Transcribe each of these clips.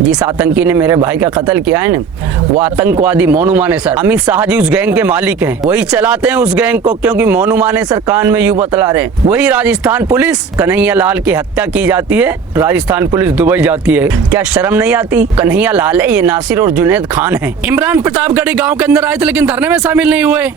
जिस आतंकी ने मेरे भाई का कत्ल किया है ना, वो आतंकवादी मोनू मानेसर, अमित शाह जी उस गैंग के मालिक हैं, वही चलाते हैं उस गैंग को, क्योंकि मोनू मानेसर कान में यूं बतला रहे हैं। वही राजस्थान पुलिस, कन्हैया लाल की हत्या की जाती है, राजस्थान पुलिस दुबई जाती है। क्या शर्म नहीं आती? कन्हैया लाल है, ये नासिर और जुनैद खान है। इमरान प्रतापगढ़ी गांव के अंदर आए थे लेकिन धरने में शामिल नहीं हुए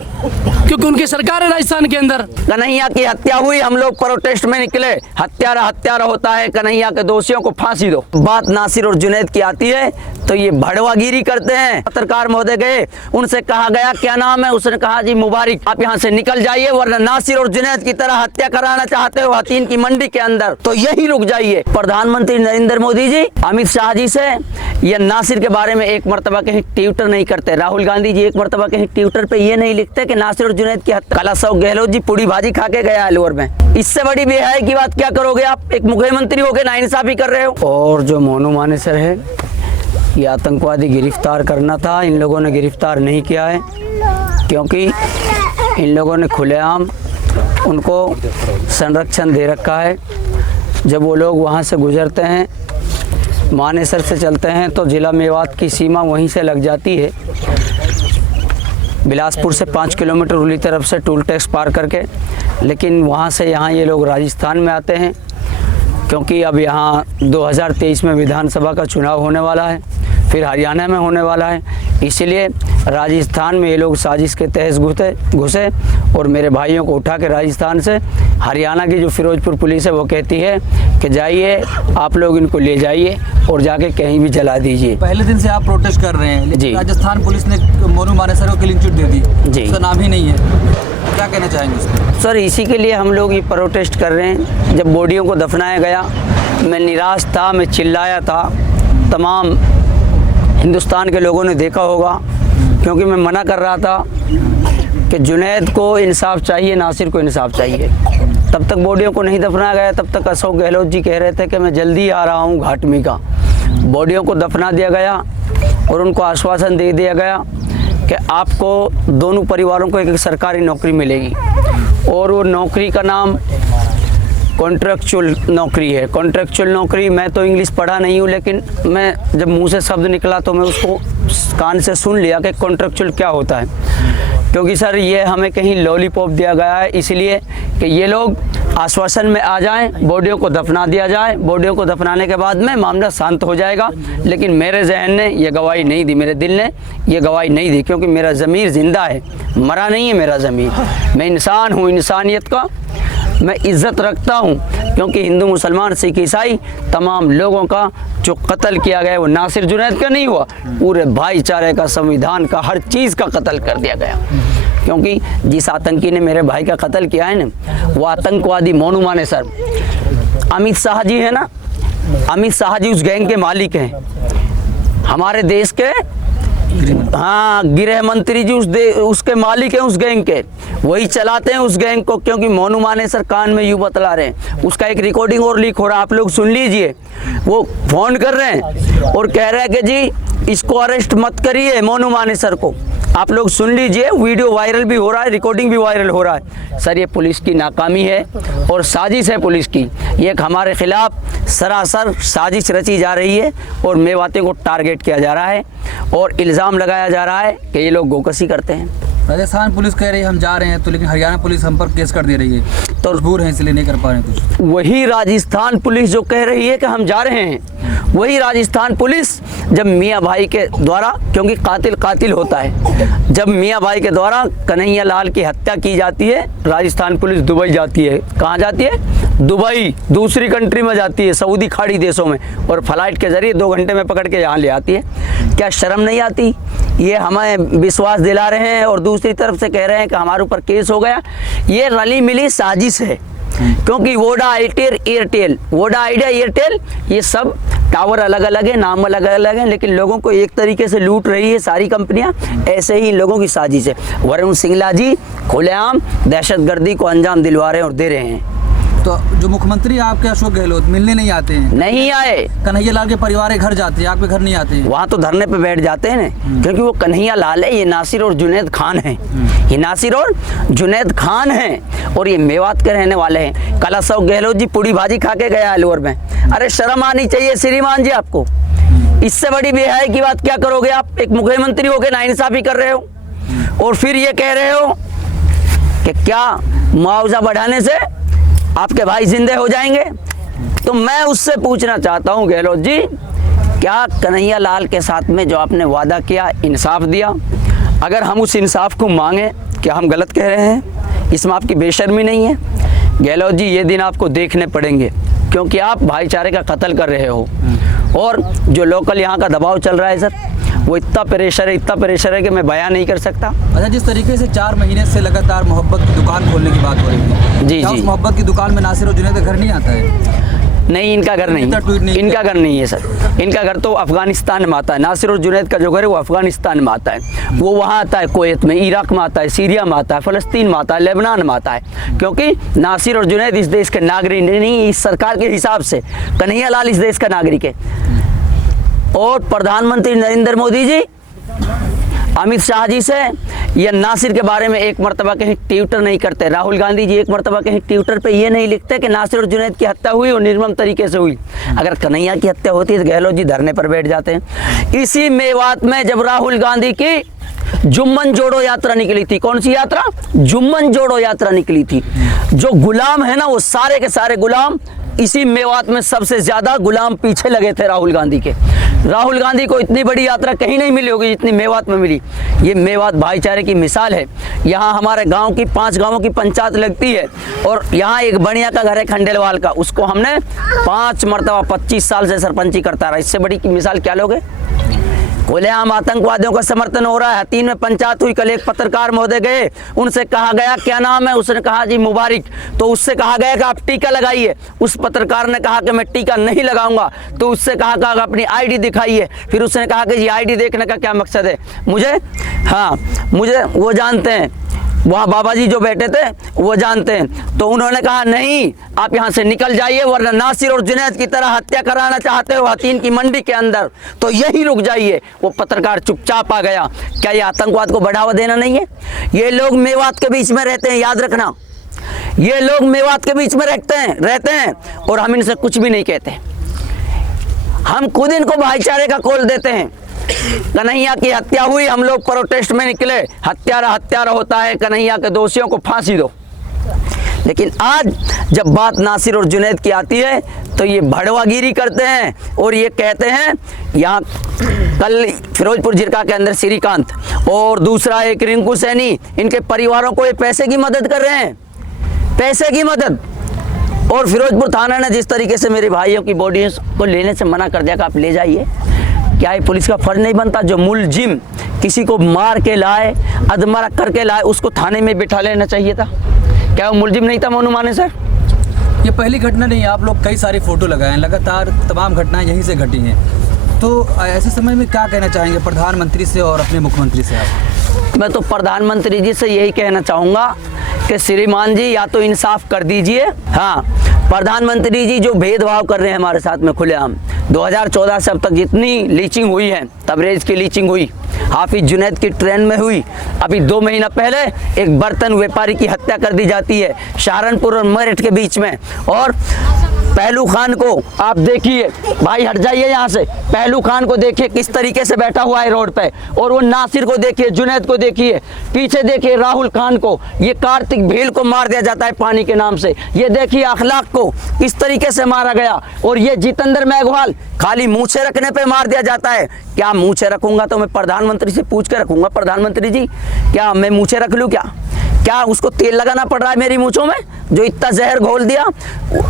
क्योंकि उनकी सरकार है राजस्थान के अंदर। कन्हैया की हत्या हुई, हम लोग प्रोटेस्ट में निकले। हत्यारा हत्यारा होता है, कन्हैया के दोषियों को फांसी दो। बात नासिर और जुनैद की आती है तो ये भड़वागिरी करते हैं। पत्रकार महोदय गए, उनसे कहा गया क्या नाम है, उसने कहा जी मुबारक, आप यहाँ से निकल जाइए वरना नासिर और जुनैद की तरह हत्या कराना चाहते हो हथीन की मंडी के अंदर तो यही रुक जाइए। प्रधानमंत्री नरेंद्र मोदी जी अमित शाह जी से या नासिर के बारे में एक मरतबा कहीं ट्विटर नहीं करते। राहुल गांधी जी एक मरतबा कहीं ट्विटर पे ये नहीं लिखते कि नासिर और जुनैद की हत्या। कैलाश गहलोत जी पूरी भाजी खा के गया अलवर में। इससे बड़ी बेहयाई की बात क्या करोगे आप? एक मुख्यमंत्री होकर नाइंसाफी कर रहे हो। और जो मोनू मानेसर है, ये आतंकवादी गिरफ्तार करना था, इन लोगों ने गिरफ्तार नहीं किया है क्योंकि इन लोगों ने खुलेआम उनको संरक्षण दे रखा है। जब वो लोग वहाँ से गुजरते हैं, मानेसर से चलते हैं तो जिला मेवात की सीमा वहीं से लग जाती है, बिलासपुर से 5 किलोमीटर उली तरफ से टोल टैक्स पार करके। लेकिन वहाँ से यहाँ ये लोग राजस्थान में आते हैं क्योंकि अब यहाँ 2023 में विधानसभा का चुनाव होने वाला है, फिर हरियाणा में होने वाला है, इसलिए राजस्थान में ये लोग साजिश के तहत घुसे और मेरे भाइयों को उठा के राजस्थान से हरियाणा की जो फिरोजपुर पुलिस है वो कहती है कि जाइए आप लोग इनको ले जाइए और जाके कहीं भी जला दीजिए। पहले दिन से आप प्रोटेस्ट कर रहे हैं, जी। लेकिन राजस्थान पुलिस ने मोनू मानेसर को क्लीन चिट दे दी, जी। उसका नाम ही नहीं है, क्या कहना चाहेंगे उसमें? सर इसी के लिए हम लोग ये प्रोटेस्ट कर रहे हैं। जब बॉडियों को दफनाया गया मैं निराश था, मैं चिल्लाया था, तमाम हिंदुस्तान के लोगों ने देखा होगा क्योंकि मैं मना कर रहा था कि जुनैद को इंसाफ चाहिए, नासिर को इंसाफ चाहिए। तब तक बॉडियों को नहीं दफनाया गया, तब तक अशोक गहलोत जी कह रहे थे कि मैं जल्दी आ रहा हूँ घाटमी का। बॉडियों को दफना दिया गया और उनको आश्वासन दे दिया गया कि आपको दोनों परिवारों को एक सरकारी नौकरी मिलेगी और वो नौकरी का नाम कॉन्ट्रेक्चुअल नौकरी है। कॉन्ट्रेक्चुअल नौकरी, मैं तो इंग्लिश पढ़ा नहीं हूँ लेकिन मैं जब मुंह से शब्द निकला तो मैं उसको कान से सुन लिया कि कॉन्ट्रेक्चुअल क्या होता है। क्योंकि सर ये हमें कहीं लॉलीपॉप दिया गया है इसलिए कि ये लोग आश्वासन में आ जाएं, बॉडियों को दफना दिया जाए, बॉडियों को दफनाने के बाद में मामला शांत हो जाएगा। लेकिन मेरे जहन ने ये गवाही नहीं दी, मेरे दिल ने ये गवाही नहीं दी क्योंकि मेरा ज़मीर ज़िंदा है, मरा नहीं है मेरा ज़मीर। मैं इंसान हूँ, इंसानियत का मैं इज़्ज़त रखता हूँ क्योंकि हिंदू मुसलमान सिख ईसाई तमाम लोगों का जो कत्ल किया गया वो नासिर जुनैद का नहीं हुआ, पूरे भाईचारे का, संविधान का, हर चीज़ का कत्ल कर दिया गया। क्योंकि जिस आतंकी ने मेरे भाई का कत्ल किया है ना, वो आतंकवादी मोनू मानेसर, अमित शाह जी है ना, अमित शाह जी उस गैंग के मालिक हैं, हमारे देश के हाँ गृह मंत्री जी उसके मालिक हैं, उस गैंग के, वही चलाते हैं उस गैंग को। क्योंकि मोनू मानेसर कान में यूं बतला रहे हैं। उसका एक रिकॉर्डिंग और लीक हो रहा है, आप लोग सुन लीजिए। वो फोन कर रहे हैं और कह रहे हैं कि जी इसको अरेस्ट मत करिए मोनू मानेसर को, आप लोग सुन लीजिए। वीडियो वायरल भी हो रहा है, रिकॉर्डिंग भी वायरल हो रहा है। सर ये पुलिस की नाकामी है और साजिश है पुलिस की, ये एक हमारे खिलाफ सरासर साजिश रची जा रही है और मेवातियों को टारगेट किया जा रहा है और इल्ज़ाम लगाया जा रहा है कि ये लोग गोकशी करते हैं। राजस्थान पुलिस कह रही है हम जा रहे हैं तो, लेकिन हरियाणा पुलिस हम पर केस कर दे रही है तो मजबूर हैं इसलिए नहीं कर पा रहे हैं कुछ। वही राजस्थान पुलिस जो कह रही है कि हम जा रहे हैं, वही राजस्थान पुलिस जब मियाँ भाई के द्वारा, क्योंकि कातिल कातिल होता है, जब मियाँ भाई के द्वारा कन्हैया लाल की हत्या की जाती है, राजस्थान पुलिस दुबई जाती है। कहाँ जाती है? दुबई, दूसरी कंट्री में जाती है, सऊदी खाड़ी देशों में, और फ्लाइट के जरिए 2 घंटे में पकड़ के यहाँ ले आती है। क्या शर्म नहीं आती? ये हमें विश्वास दिला रहे हैं और दूसरी तरफ से कह रहे हैं कि हमारे ऊपर केस हो गया। ये रली मिली साजिश है क्योंकि Voda idea Airtel, Voda idea Airtel, ये सब टावर अलग अलग है, नाम अलग अलग है, लेकिन लोगों को एक तरीके से लूट रही है सारी कंपनियां। ऐसे ही लोगों की साजिश है। वरुण सिंगला जी खुलेआम दहशतगर्दी को अंजाम दिलवा रहे हैं और दे रहे हैं। तो जो मुख्यमंत्री आपके अशोक गहलोत मिलने नहीं आते हैं, नहीं आए, कन्हैया लाल के परिवार के घर जाते हैं, आपके घर नहीं आते हैं। वहाँ तो धरने पे बैठ जाते हैं ना, क्योंकि वो कन्हैया लाल है, ये नासिर और जुनैद खान हैं, ये नासिर और जुनैद खान हैं और ये मेवात के रहने वाले हैं। कल अशोक गहलोत जी पूरी भाजी खा के गया अलवर में। अरे शर्म आनी चाहिए श्रीमान जी आपको। इससे बड़ी बेहयाई की बात क्या करोगे आप? एक मुख्यमंत्री होकर नाइंसाफी कर रहे हो और फिर ये कह रहे हो कि क्या मुआवजा बढ़ाने से आपके भाई जिंदे हो जाएंगे। तो मैं उससे पूछना चाहता हूं गहलोत जी, क्या कन्हैया लाल के साथ में जो आपने वादा किया, इंसाफ दिया? अगर हम उस इंसाफ को मांगे, क्या हम गलत कह रहे हैं? इसमें आपकी बेशर्मी नहीं है? गहलोत जी, ये दिन आपको देखने पड़ेंगे, क्योंकि आप भाईचारे का कत्ल कर रहे हो और जो लोकल यहाँ का दबाव चल रहा है सर, वो इतना प्रेशर है कि मैं बयान नहीं कर सकता। अच्छा, जिस तरीके से 4 महीने से लगातार मोहब्बत की दुकान खोलने की बात हो रही है, जी क्या जी, उस मोहब्बत की दुकान में नासिर और जुनैद का घर नहीं आता है? नहीं, इनका घर नहीं, इनका घर नहीं है सर। इनका घर तो अफगानिस्तान में आता है। नासिर और जुनैद का जो घर है वो अफगानिस्तान में आता है। वो वहाँ आता है, कुवैत में, इराक में आता है, सीरिया में आता है, फ़लस्तीन में आता है, लेबनान में आता है। क्योंकि नासिर और जुनैद इस देश के नागरिक नहीं, इस सरकार के हिसाब से कन्हैया लाल इस देश का नागरिक है। और प्रधानमंत्री नरेंद्र मोदी जी अमित शाह जी से ये नासिर के बारे में एक मरतबा कहीं ट्विटर नहीं करते। राहुल गांधी जी एक मरतबा कहीं ट्विटर पे ये नहीं लिखते कि नासिर और जुनैद की हत्या हुई और निर्मम तरीके से हुई। अगर कन्हैया की हत्या होती तो गहलोत जी धरने पर बैठ जाते हैं। इसी मेवात में जब राहुल गांधी की जुम्मन जोड़ो यात्रा निकली थी, कौन सी यात्रा? जुम्मन जोड़ो यात्रा निकली थी। जो गुलाम है ना, वो सारे के सारे गुलाम इसी मेवात में सबसे ज्यादा गुलाम पीछे लगे थे राहुल गांधी के। राहुल गांधी को इतनी बड़ी यात्रा कहीं नहीं मिली होगी जितनी मेवात में मिली। ये मेवात भाईचारे की मिसाल है। यहाँ हमारे गांव की 5 गांवों की पंचायत लगती है और यहाँ एक बढ़िया का घर है खंडेलवाल का, उसको हमने 5 मरतबा 25 साल से सरपंची करता रहा। इससे बड़ी की मिसाल क्या लोगे? खुलेआम आतंकवादियों का समर्थन हो रहा है। हतीन में पंचायत हुई, कल एक पत्रकार महोदय गए, उनसे कहा गया क्या नाम है, उसने कहा जी मुबारक। तो उससे कहा गया कि आप टीका लगाइए। उस पत्रकार ने कहा कि मैं टीका नहीं लगाऊंगा। तो उससे कहा कि अपनी आईडी दिखाइए। फिर उसने कहा कि जी आईडी देखने का क्या मकसद है? मुझे वो जानते हैं, वहाँ बाबा जी जो बैठे थे वो जानते हैं। तो उन्होंने कहा नहीं, आप यहाँ से निकल जाइए, वरना नासिर और जुनैद की तरह हत्या कराना चाहते हो हतीन की मंडी के अंदर तो यही रुक जाइए। वो पत्रकार चुपचाप आ गया। क्या ये आतंकवाद को बढ़ावा देना नहीं है? ये लोग मेवात के बीच में रहते हैं, याद रखना। ये लोग मेवात के बीच में रहते हैं और हम इनसे कुछ भी नहीं कहते। हम खुद इनको भाईचारे का कॉल देते हैं। कन्हैया की हत्या हुई, हम लोग प्रोटेस्ट में निकले, हत्यारा होता है, कन्हैया के दोषियों को फांसी दो। लेकिन आज जब बात नासिर और जुनैद की आती है तो ये भड़वागिरी करते हैं और ये कहते हैं, यहाँ कल फिरोजपुर जिरका के अंदर श्रीकांत और दूसरा एक रिंकू सैनी, इनके परिवारों को ये पैसे की मदद कर रहे हैं, पैसे की मदद। और फिरोजपुर थाना ने जिस तरीके से मेरे भाइयों की बॉडी को लेने से मना कर दिया कि आप ले जाइए, क्या ये पुलिस का फर्ज नहीं बनता? जो मुलजिम किसी को मार के लाए, अधमरा करके लाए, उसको थाने में बिठा लेना चाहिए था। क्या वो मुलजिम नहीं था मोनू माने सर? ये पहली घटना नहीं है, आप लोग कई सारी फोटो लगाए हैं, लगातार तमाम घटनाएं यहीं से घटी हैं। तो ऐसे समय में क्या कहना चाहेंगे प्रधानमंत्री से और अपने मुख्यमंत्री से आप? मैं तो प्रधानमंत्री जी से यही कहना चाहूँगा कि श्रीमान जी या तो इंसाफ कर दीजिए। हाँ, प्रधानमंत्री जी जो भेदभाव कर रहे हैं हमारे साथ में खुलेआम, 2014 से अब तक जितनी लीचिंग हुई है, तबरेज़ की लीचिंग हुई, हाफिज जुनैद की ट्रेन में हुई, अभी 2 महीना पहले एक बर्तन व्यापारी की हत्या कर दी जाती है सहारनपुर और मेरठ के बीच में। और पहलू खान को आप देखिए, भाई हट जाइए यहाँ से, पहलू खान को देखिए किस तरीके से बैठा हुआ है रोड पे, और वो नासिर को देखिए, जुनैद को देखिए, पीछे देखिए राहुल खान को, ये कार्तिक भील को मार दिया जाता है पानी के नाम से। ये देखिए अखलाक को किस तरीके से मारा गया, और ये जितेंद्र मेघवाल खाली मूछे रखने पे मार दिया जाता है। क्या मूछे रखूंगा तो मैं प्रधानमंत्री से पूछ के रखूंगा, प्रधानमंत्री जी क्या मैं मूछे रख लूँ? क्या उसको तेल लगाना पड़ रहा है मेरी मूंछों में, जो इतना जहर घोल दिया?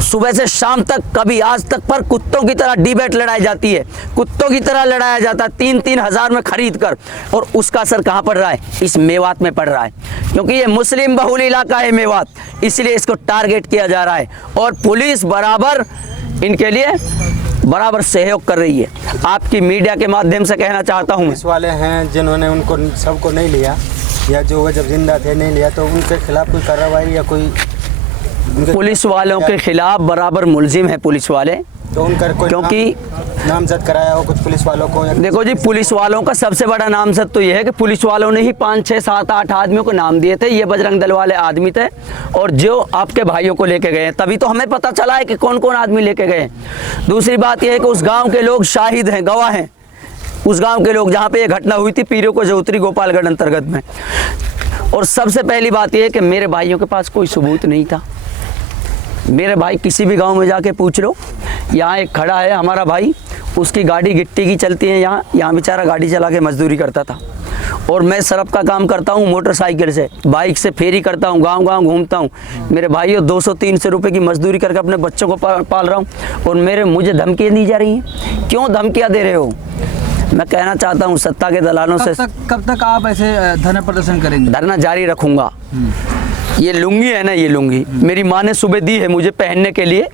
सुबह से शाम तक, कभी आज तक पर कुत्तों की तरह डिबेट लड़ाई जाती है, कुत्तों की तरह लड़ाया जाता है 3-3 हज़ार में खरीद कर, और उसका असर कहाँ पड़ रहा है? इस मेवात में पड़ रहा है, क्योंकि ये मुस्लिम बहुल इलाका है मेवात, इसलिए इसको टारगेट किया जा रहा है। और पुलिस बराबर इनके लिए बराबर सहयोग कर रही है। आपकी मीडिया के माध्यम से कहना चाहता हूँ, पुलिस वाले हैं जिन्होंने उनको सबको नहीं लिया, या जो वो जब जिंदा थे नहीं लिया, तो उनके खिलाफ कोई कार्रवाई या कोई? पुलिस वालों के खिलाफ बराबर मुलजिम है पुलिस वाले, तो उनका कोई क्योंकि नामजद कराया हो कुछ पुलिस वालों को? देखो जी, पुलिस वालों का सबसे बड़ा नामजद तो ये है कि पुलिस वालों ने ही 5, 6, 7, 8 आदमियों को नाम दिए थे। ये बजरंग दल वाले आदमी थे, और जो आपके भाइयों को लेके गए, तभी तो हमें पता चला है कि कौन कौन आदमी लेके गए। दूसरी बात यह है कि उस गांव के लोग शाहिद हैं, गवाह हैं, उस गांव के लोग जहां पे ये घटना हुई थी, पीरो को चौधरी गोपालगढ़ अंतर्गत में। और सबसे पहली बात यह है कि मेरे भाइयों के पास कोई सबूत नहीं था। मेरे भाई किसी भी गांव में जाके पूछ लो, यहाँ एक खड़ा है हमारा भाई, उसकी गाड़ी गिट्टी की चलती है, यहाँ बेचारा गाड़ी चला के मजदूरी करता था। और मैं सरफ का काम करता हूँ मोटरसाइकिल से, बाइक से फेरी करता हूँ, गांव-गांव घूमता हूँ। मेरे भाइयों 200-300 रुपए की मजदूरी करके अपने बच्चों को पाल रहा हूँ, और मुझे धमकियाँ दी जा रही हैं। क्यों धमकियाँ दे रहे हो? मैं कहना चाहता हूँ सत्ता के दलालों से, कब तक आप ऐसे धरना प्रदर्शन करेंगे? धरना जारी रखूँगा। ये लुंगी है ना, ये लुंगी मेरी माँ ने सुबह दी है मुझे पहनने के लिए।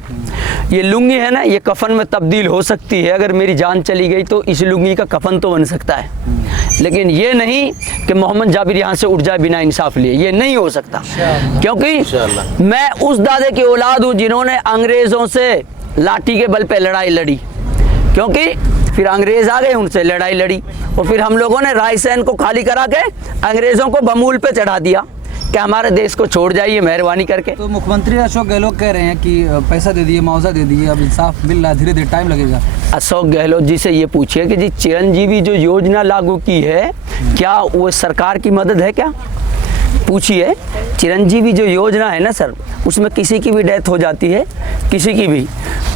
ये लुंगी है ना, ये कफन में तब्दील हो सकती है। अगर मेरी जान चली गई तो इस लुंगी का कफन तो बन सकता है, लेकिन ये नहीं कि मोहम्मद जाबिर यहाँ से उठ जाए बिना इंसाफ लिए। ये नहीं हो सकता, क्योंकि मैं उस दादे की औलाद हूँ जिन्होंने अंग्रेज़ों से लाठी के बल पे लड़ाई लड़ी, क्योंकि फिर अंग्रेज़ आ गए, उनसे लड़ाई लड़ी, और फिर हम लोगों ने रायसेन को खाली करा के अंग्रेज़ों को बमूल पे चढ़ा दिया कि हमारे देश को छोड़ जाइए मेहरबानी करके। तो मुख्यमंत्री अशोक गहलोत कह रहे हैं कि पैसा दे दिए, मुआवजा दे दिए, अब इंसाफ मिल रहा है, धीरे धीरे टाइम लगेगा। अशोक गहलोत जी से ये पूछिए कि जी चिरंजीवी जो योजना लागू की है, क्या वो सरकार की मदद है क्या? पूछिए। चिरंजीवी जो योजना है ना सर, उसमें किसी की भी डेथ हो जाती है, किसी की भी,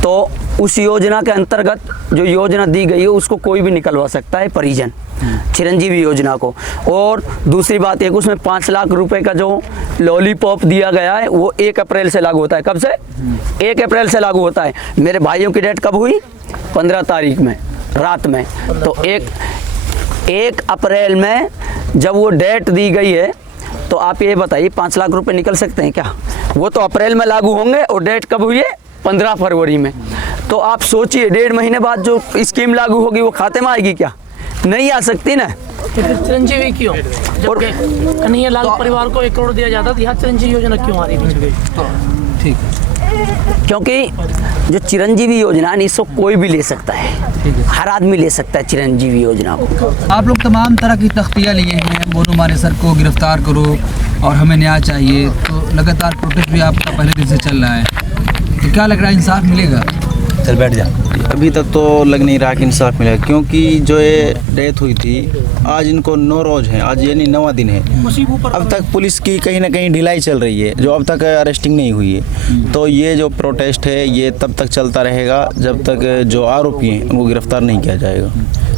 तो उस योजना के अंतर्गत जो योजना दी गई है उसको कोई भी निकलवा सकता है, परिजन, चिरंजीवी योजना को। और दूसरी बात एक, उसमें 5 लाख रुपए का जो लॉलीपॉप दिया गया है वो 1 अप्रैल से लागू होता है। कब से? 1 अप्रैल से लागू होता है। मेरे भाइयों की डेट कब हुई? 15 तारीख में रात में। तो 1 अप्रैल में जब वो डेट दी गई है, तो आप ये बताइए 5 लाख रुपए निकल सकते हैं क्या? वो तो अप्रैल में लागू होंगे, और डेट कब हुई है? 15 फरवरी में। तो आप सोचिए 1.5 महीने बाद जो स्कीम लागू होगी वो खाते में आएगी क्या? नहीं आ सकती ना। तो फिर चिरंजीवी क्यों? जबकि कन्हैया लाल परिवार को 1 करोड़ दिया जाता था, यहाँ चिरंजीवी योजना क्यों आ रही है? ठीक है, क्योंकि जो चिरंजीवी योजना है इसको कोई भी ले सकता है, हर आदमी ले सकता है चिरंजीवी योजना को। आप लोग तमाम तरह की तख्तियाँ लिए हैं, मोनू मानेसर को गिरफ्तार करो और हमें न्याय चाहिए, तो लगातार प्रोटेस्ट भी आपका पहले दिन से चल रहा है, तो क्या लग रहा है इंसाफ मिलेगा? चल बैठ जा। अभी तक तो लग नहीं रहा कि इंसाफ मिलेगा, क्योंकि जो ये डेथ हुई थी आज इनको 9 रोज़ हैं, आज यानी 9वां दिन है। अब तक पुलिस की कहीं ना कहीं ढिलाई चल रही है, जो अब तक अरेस्टिंग नहीं हुई है। तो ये जो प्रोटेस्ट है ये तब तक चलता रहेगा जब तक जो आरोपी हैं उनको गिरफ्तार नहीं किया जाएगा।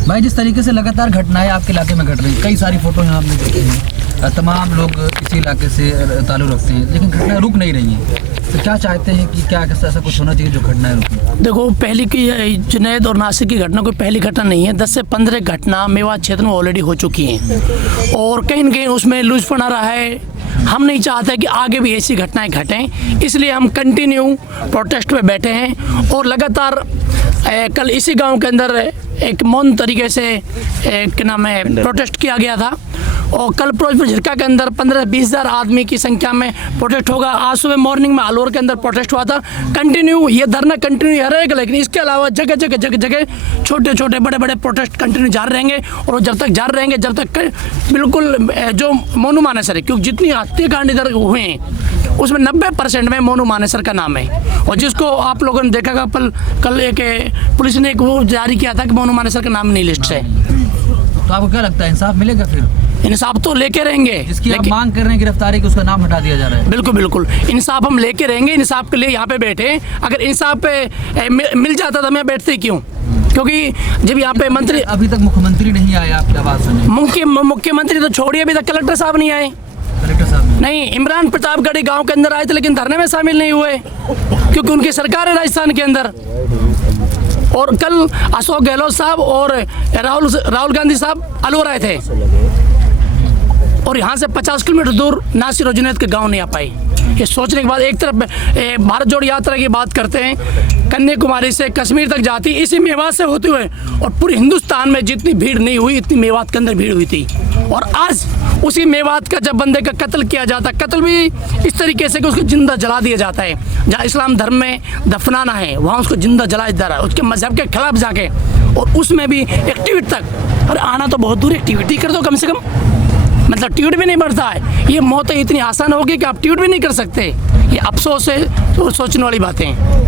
भाई, जिस तरीके से लगातार घटनाएं आपके इलाके में घट रही हैं, कई सारी फोटो यहाँ हमने देखी हैं, तमाम लोग इसी इलाके से ताल्लुक़ रखते हैं, लेकिन घटनाएं रुक नहीं रही हैं, तो क्या चाहते हैं कि क्या ऐसा कुछ होना चाहिए जो घटनाएं रुकें? देखो, पहली की जुनैद और नासिक की घटना कोई पहली घटना नहीं है। 10 से 15 घटना मेवात क्षेत्र में ऑलरेडी हो चुकी हैं, और कहीं न कहीं उसमें लूजपना रहा है। हम नहीं चाहते कि आगे भी ऐसी घटनाएं घटें, इसलिए हम कंटिन्यू प्रोटेस्ट पे बैठे हैं। और लगातार कल इसी गांव के अंदर एक मौन तरीके से क्या नाम है प्रोटेस्ट किया गया था, और कल फिरोजपुर झिरका के अंदर 15-20 हज़ार आदमी की संख्या में प्रोटेस्ट होगा। आज सुबह मॉर्निंग में अलवर के अंदर प्रोटेस्ट हुआ था। कंटिन्यू ये धरना कंटिन्यू रहेगा, लेकिन इसके अलावा जगह जगह छोटे छोटे बड़े बड़े प्रोटेस्ट कंटिन्यू जारी रहेंगे, और जब तक जारी रहेंगे जब तक बिल्कुल जो मोनू मानेसर है, क्योंकि जितनी हत्याकांड इधर हुए हैं उसमें 90% में मोनू मानेसर का नाम है, और जिसको आप लोगों ने देखा कल एक पुलिस ने एक वो जारी किया था कि मोनू मानेसर का नाम नहीं लिस्ट से। तो आपको क्या लगता है इंसाफ मिलेगा? फिर इंसाफ तो लेके रहेंगे, जिसकी आप मांग कर रहे हैं गिरफ्तारी की, उसका नाम हटा दिया जा रहा है। बिल्कुल बिल्कुल, इंसाफ हम लेके रहेंगे, इंसाफ के लिए यहाँ पे बैठे। अगर इंसाफ पे मिल जाता तो मैं बैठते क्यों? क्योंकि जब यहाँ पे मंत्री, अभी तक मुख्यमंत्री नहीं आए, आपकी आवाज़ सुने। मुख्यमंत्री तो छोड़िए, अभी तक कलेक्टर साहब नहीं आए। कलेक्टर साहब नहीं, इमरान प्रतापगढ़ी गांव के अंदर आए थे, लेकिन धरने में शामिल नहीं हुए, क्योंकि उनकी सरकार है राजस्थान के अंदर। और कल अशोक गहलोत साहब और राहुल गांधी साहब अलवर आए थे, और यहाँ से 50 किलोमीटर दूर नासिर और जुनैद के गांव नहीं आ पाए। ये सोचने के बाद एक तरफ भारत जोड़ यात्रा की बात करते हैं, कन्याकुमारी से कश्मीर तक जाती, इसी मेवात से होते हुए, और पूरे हिंदुस्तान में जितनी भीड़ नहीं हुई इतनी मेवात के अंदर भीड़ हुई थी। और आज उसी मेवात का जब बंदे का कत्ल किया जाता, कत्ल भी इस तरीके से कि उसको जिंदा जला दिया जाता है। जहाँ इस्लाम धर्म में दफनाना है वहाँ उसको जिंदा जलाया जा रहा है, उसके मजहब के खिलाफ जाके, और उसमें भी एक ट्वीट तक। अरे आना तो बहुत दूर, एक ट्वीट कर दो कम से कम, मतलब ट्वीट भी नहीं बढ़ता है। ये मौत इतनी आसान होगी कि आप ट्वीट भी नहीं कर सकते। ये अफसोस है और सोचने वाली बातें हैं।